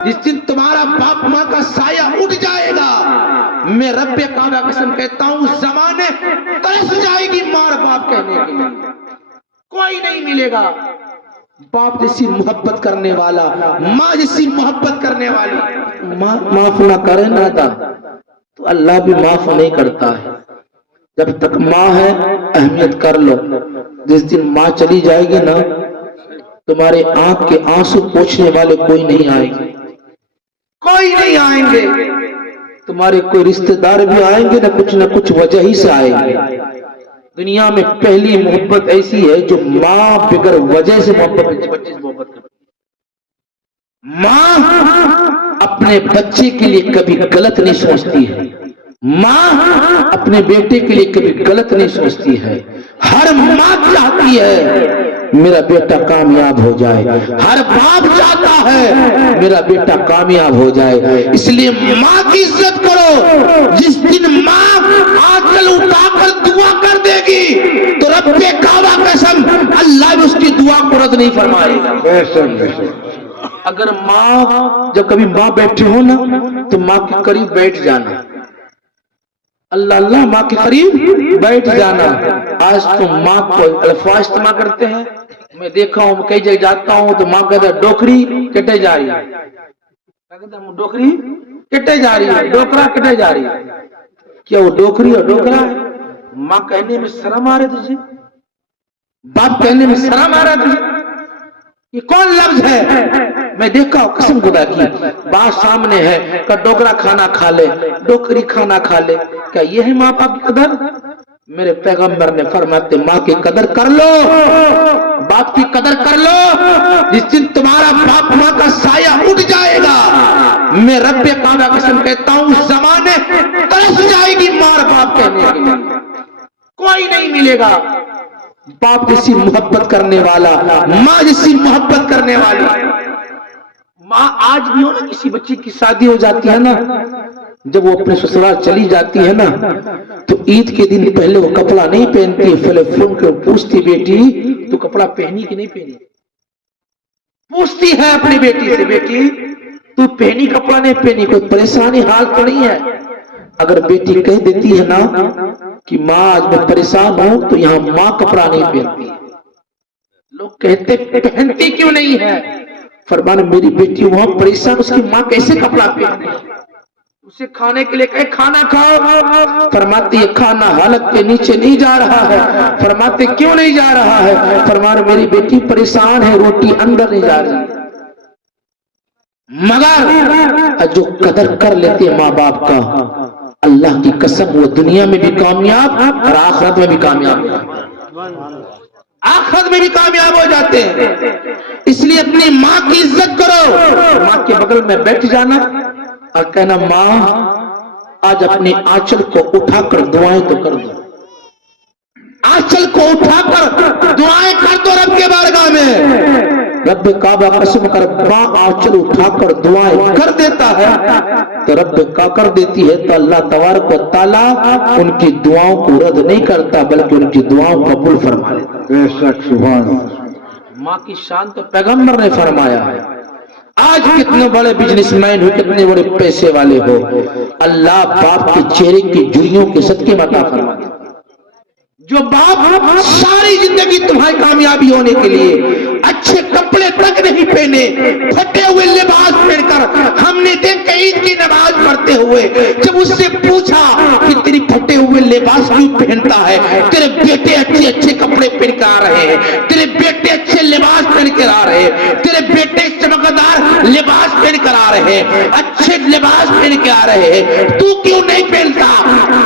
جس دن تمہارا باپ ماں کا سایہ اٹھ جائے گا، میں رب کعبہ قسم کہتا ہوں زمانے ترس جائے گی ماں باپ کہنے کے لیے، کوئی نہیں ملے گا باپ جیسی محبت کرنے والا، ماں جیسی محبت کرنے والی۔ ماں معاف نہ کرے نا تو اللہ بھی معاف نہیں کرتا ہے۔ جب تک ماں ہے اہمیت کر لو، جس دن ماں چلی جائے گی نا تمہارے آنکھ کے آنسو پوچھنے والے کوئی نہیں آئیں گے، کوئی نہیں آئیں گے۔ تمہارے کوئی رشتہ دار بھی آئیں گے نہ کچھ وجہ ہی سے آئیں گے۔ دنیا میں پہلی محبت ایسی ہے جو ماں بغیر وجہ سے محبت کرتی ہے۔ ماں اپنے بچے کے لیے کبھی غلط نہیں سوچتی ہے، ماں اپنے بیٹے کے لیے کبھی غلط نہیں سوچتی ہے۔ ہر ماں چاہتی ہے میرا بیٹا کامیاب ہو جائے، ہر باپ چاہتا ہے میرا بیٹا کامیاب ہو جائے، اس لیے ماں کی عزت کرو۔ جس دن ماں آنچل اٹھا کر دعا کر دے گی تو رب کعبہ قسم اللہ بھی اس کی دعا کو رد نہیں فرمائے گا۔ اگر ماں جب کبھی ماں بیٹھے ہو نا تو ماں کے قریب بیٹھ جانا، اللہ اللہ ماں کے قریب بیٹھ جانا۔ آج تو ماں کو الفاظ استعمال کرتے ہیں، میں دیکھا ہوں کئی جگہ جاتا ہوں تو ماں کہتا ہے ڈوکری کٹے جا رہی ہے، ڈوکری کٹے جا رہی ہے، ڈوکرا کٹے جا رہی ہے۔ کیا وہ ڈوکری اور ڈوکرا ہے؟ ماں کہنے میں شرم آ رہے تجھے، باپ کہنے میں شرم آ رہا تجھے، یہ کون لفظ ہے؟ میں دیکھا ہوں قسم خدا کی، بات سامنے ہے کہ ڈوکرا کھانا کھا لے، ڈوکری کھانا کھا لے، کیا یہ ہے ماں باپ کی قدر؟ میرے پیغمبر نے فرماتے ماں کی قدر کر لو، باپ کی قدر کر لو، جس دن تمہارا باپ ماں کا سایہ اٹھ جائے گا، میں رب کعبہ قسم کہتا ہوں زمانے ترس جائے گی ماں باپ کہنے کے لیے، کوئی نہیں ملے گا باپ جیسی محبت کرنے والا، ماں جیسی محبت کرنے والی۔ ماں آج بھی ہو نا، کسی بچی کی شادی ہو جاتی ہے نا، جب وہ اپنے سسرال چلی جاتی ہے نا تو عید کے دن پہلے وہ کپڑا نہیں پہنتی، پہلے فون کر پوچھتی بیٹی تو کپڑا پہنی کہ نہیں پہنی، پوچھتی ہے اپنی بیٹی سے بیٹی تو پہنی کپڑا نہیں پہنی، کوئی پریشانی حال تو نہیں ہے؟ اگر بیٹی کہہ دیتی ہے نا کہ ماں آج میں پریشان ہوں تو یہاں ماں کپڑا نہیں پہنتی، لوگ کہتے پہنتی کیوں نہیں ہے؟ فرمانے میری بیٹی وہاں پریشان، اس کی ماں کیسے کپڑا پہنتی، اسے کھانے کے لیے کہے کھانا کھاؤ، فرماتی ہے کھانا حلق کے نیچے نہیں جا رہا ہے، فرماتے کیوں نہیں جا رہا ہے؟ فرمانے میری بیٹی پریشان ہے، روٹی اندر نہیں جا رہی۔ مگر جو قدر کر لیتے ماں باپ کا، اللہ کی قسم وہ دنیا میں بھی کامیاب اور آخرت میں بھی کامیاب، آخرت میں بھی کامیاب ہو جاتے ہیں۔ اس لیے اپنی ماں کی عزت کرو، ماں کے بغل میں بیٹھ جانا اور کہنا ماں آج اپنی آنچل کو اٹھا کر دعائیں تو کر دو، آنچل کو اٹھا کر دعائیں کر دو رب کے بارگاہ میں۔ رب کعبہ قسم کر ماں آنچل اٹھا کر دعائیں کر دیتا ہے تو رب کا کر دیتی ہے تو اللہ تبارک و تعالیٰ ان کی دعاؤں کو رد نہیں کرتا بلکہ ان کی دعاؤں کو قبول فرما لیتا۔ بے شک سبحان اللہ، ماں کی شان تو پیغمبر نے فرمایا ہے۔ آج کتنے بڑے بزنس مین ہو، کتنے بڑے پیسے والے ہو، اللہ باپ کے چہرے کی جڑیوں کے صدقے عطا فرما دیتا۔ جو باپ ساری زندگی تمہاری کامیابی ہونے کے لیے اچھے کپڑے تک نہیں پہنے، پھٹے ہوئے لباس پہن کر، ہم نے دیکھا عید کی نماز پڑھتے ہوئے جب اس سے پوچھا کہ تیری پھٹے ہوئے لباس کیوں پہنتا ہے، تیرے بیٹے اچھے اچھے کپڑے پہن کے آ رہے ہیں، تیرے بیٹے اچھے لباس پہن کر آ رہے ہیں، تیرے بیٹے چمکدار لباس پہن کر آ رہے ہیں، اچھے لباس پہن کے آ رہے ہیں، تو کیوں نہیں پہنتا؟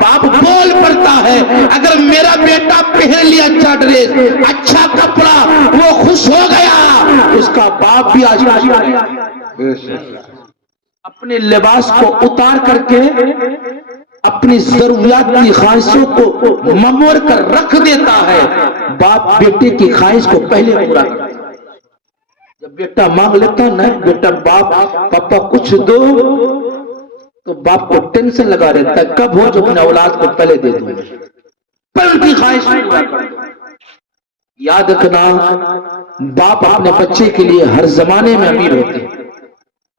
باپ بول پڑتا ہے اگر میرا بیٹا پہن لیا اچھا ڈریس، اچھا کپڑا، وہ خوش ہو گیا، اس کا باپ بھی آج خوش ہو گیا۔ اپنے لباس کو اتار کر کے اپنی ضروریات کی خواہشوں کو ممور کر رکھ دیتا ہے، باپ بیٹے کی خواہش کو پہلے پورا کرتا ہے۔ جب بیٹا مانگ لیتا نا بیٹا باپ پاپا کچھ دو تو باپ کو ٹینشن لگا رہتا ہے کب ہو جو اپنے اولاد کو پہلے دے دوں، پل کی خواہش پورا کر دو۔ یاد رکھنا باپ اپنے بچے کے لیے ہر زمانے میں امیر ہوتے ہیں،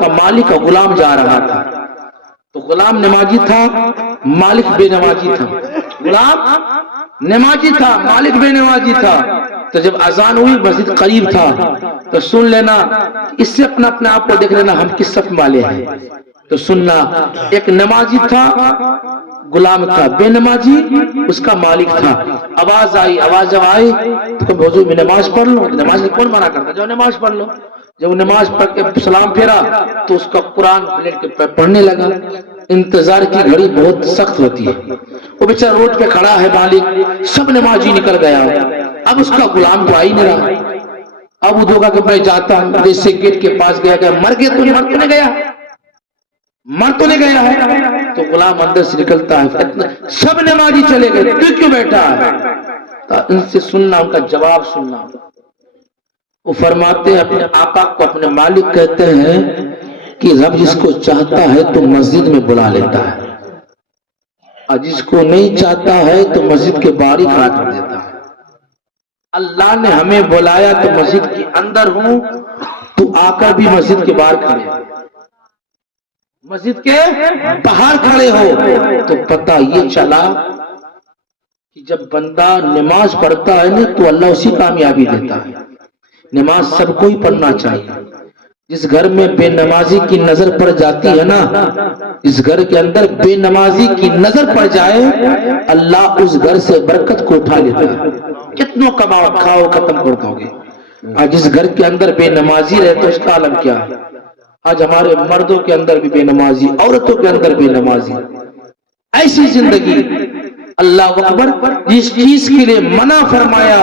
کا مالک کا غلام جا رہا تھا، تو غلام نمازی تھا، مالک بے نمازی تھا. غلام نمازی تھا، مالک بے نمازی تھا. تو جب اذان ہوئی، مسجد قریب تھا، تو سن لینا، اس سے اپنا آپ کو دیکھ لینا ہم کس صف والے ہیں. تو سننا، ایک نمازی تھا، غلام تھا، بے نمازی اس کا مالک تھا. آواز آئی، آواز جب آئی تو حضور میں نماز پڑھ لو. نماز کون منع کرتا؟ جو نماز پڑھ لو. جب نماز پڑھ کے سلام پھیرا تو اس کا قرآن پلٹ کے پڑھنے لگا. انتظار کی گھڑی بہت سخت ہوتی ہے. وہ بیچارہ روڈ پہ کھڑا ہے، مالک سب نمازی نکل گیا، اب اس کا غلام تو آئی نہیں رہا. اب وہ دھوکا کہ میں جاتا ہوں، جیسے گیٹ کے پاس گیا کہ مر گیا تو مر تو نہیں گیا، مر تو نہیں گیا ہے. تو غلام اندر سے نکلتا ہے، سب نمازی چلے گئے، تو کیوں بیٹھا ہے؟ ان سے سننا، ان کا جواب سننا. وہ فرماتے ہیں اپنے آقا کو اپنے مالک کہتے ہیں کہ رب جس کو چاہتا ہے تو مسجد میں بلا لیتا ہے، اور جس کو نہیں چاہتا ہے تو مسجد کے باہر کھڑا کر دیتا ہے. اللہ نے ہمیں بلایا تو مسجد کے اندر ہوں، تو آ کر بھی مسجد کے باہر کھڑے ہو، مسجد کے باہر کھڑے ہو. تو پتہ یہ چلا کہ جب بندہ نماز پڑھتا ہے نا تو اللہ اسی کامیابی دیتا ہے. نماز سب کو ہی پڑھنا چاہیے. جس گھر میں بے نمازی کی نظر پڑ جاتی ہے نا، اس گھر کے اندر بے نمازی کی نظر پڑ جائے، اللہ اس گھر سے برکت کو اٹھا لیتا ہے. کتنوں کماؤ کھاؤ ختم کر دو گے، اور جس گھر کے اندر بے نمازی رہے تو اس کا عالم کیا ہے. آج ہمارے مردوں کے اندر بھی بے نمازی، عورتوں کے اندر بے نمازی. ایسی زندگی، اللہ اکبر، جس چیز کے لیے منع فرمایا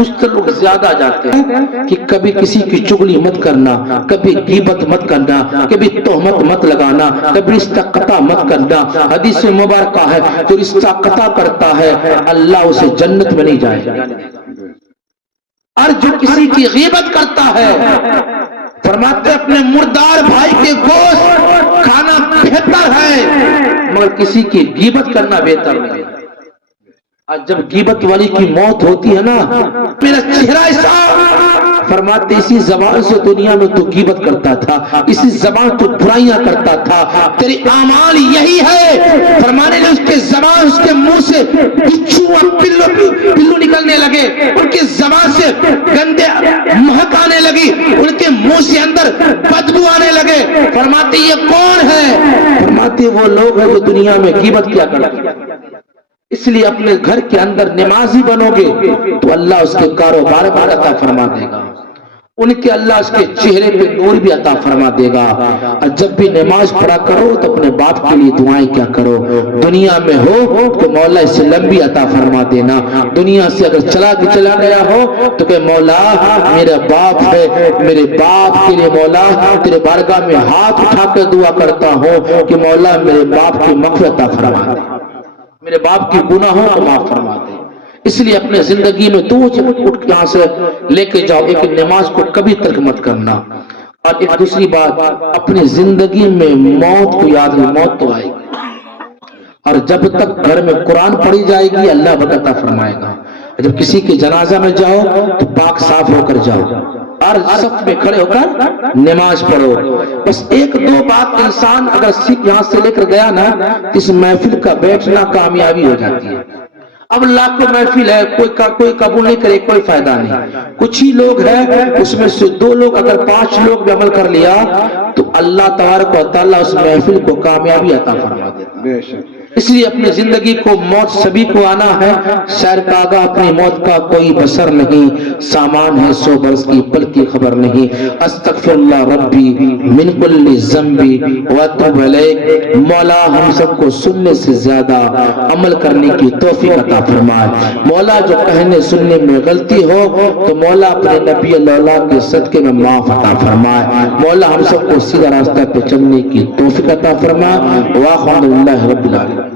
اس طرح لوگ زیادہ جاتے ہیں کہ کبھی کسی کی چغلی مت کرنا، کبھی غیبت مت کرنا، کبھی تہمت مت لگانا، کبھی رشتہ قطع مت کرنا. حدیث مبارکہ ہے جو رشتہ قطع کرتا ہے اللہ اسے جنت میں نہیں جائے گا، اور جو کسی کی غیبت کرتا ہے فرماتے اپنے مردار بھائی کے گوشت کھانا بہتر ہے مگر کسی کی غیبت کرنا بہتر نہیں. آج جب غیبت والی کی موت ہوتی ہے نا، میرا چہرہ ایسا، فرماتے اسی زبان سے دنیا میں تو غیبت کرتا تھا، اسی زبان تو برائیاں کرتا تھا، تیری اعمال یہی ہے. فرمانے لگے اس کے زبان، اس کے منہ سے بچھو اور پلو نکلنے لگے، ان کے زبان سے گندے مہک آنے لگی، ان کے منہ سے اندر بدبو آنے لگے. فرماتے یہ کون ہے؟ فرماتے وہ لوگ ہیں جو دنیا میں غیبت کیا کرتے ہیں. اس لیے اپنے گھر کے اندر نمازی بنو گے تو اللہ اس کے کاروبار پر عطا فرما دے گا، ان کے اللہ اس کے چہرے پہ نور بھی عطا فرما دے گا. اور جب بھی نماز پڑھا کرو تو اپنے باپ کے لیے دعائیں کیا کرو. دنیا میں ہو تو مولا اسے لمبی عطا فرما دینا، دنیا سے اگر چلا گیا ہو تو کہ مولا میرا باپ ہے، میرے باپ کے لیے مولا تیرے بارگاہ میں ہاتھ اٹھا کر دعا کرتا ہوں کہ مولا میرے باپ کی مغفرت عطا فرما دے، میرے باپ کی گناہوں کو معاف فرما دے. اس لیے اپنے زندگی میں تو اٹھ کے یہاں سے لے کے جاؤ، ایک نماز کو کبھی ترک مت کرنا. اور ایک دوسری بات، اپنی زندگی میں موت کو یاد رکھو، موت تو آئے گی، اور جب تک گھر میں قرآن پڑھی جائے گی اللہ برکت عطا فرمائے گا. جب کسی کے جنازہ میں جاؤ تو پاک صاف ہو کر جاؤ اور صف میں کھڑے ہو کر نماز پڑھو. بس ایک دو بات انسان اگر سیکھ یہاں سے لے کر گیا نا، اس محفل کا بیٹھنا کامیابی ہو جاتی ہے. اب لاکھوں محفل ہے، کوئی قبول نہیں کرے، کوئی فائدہ نہیں. کچھ ہی لوگ ہیں، اس میں سے 2 لوگ اگر 5 لوگ بھی عمل کر لیا تو اللہ تبارک و تعالیٰ اس محفل کو کامیابی عطا فرما دیتا. اس لیے اپنی زندگی کو، موت سبھی کو آنا ہے، شاعر کا آگاہ اپنی موت کا کوئی بصر نہیں، سامان ہے 100 برس کی پل کی خبر نہیں. استغفر اللہ ربی من کل ذنبی واتوب الیہ. مولا ہم سب کو سننے سے زیادہ عمل کرنے کی توفیق عطا فرمائے. مولا جو کہنے سننے میں غلطی ہو تو مولا اپنے نبی اللہ کے صدقے میں معاف عطا فرمائے. مولا ہم سب کو سیدھا راستہ پہ چلنے کی توفیق عطا فرمائے. واخر الحمدللہ رب العالمین.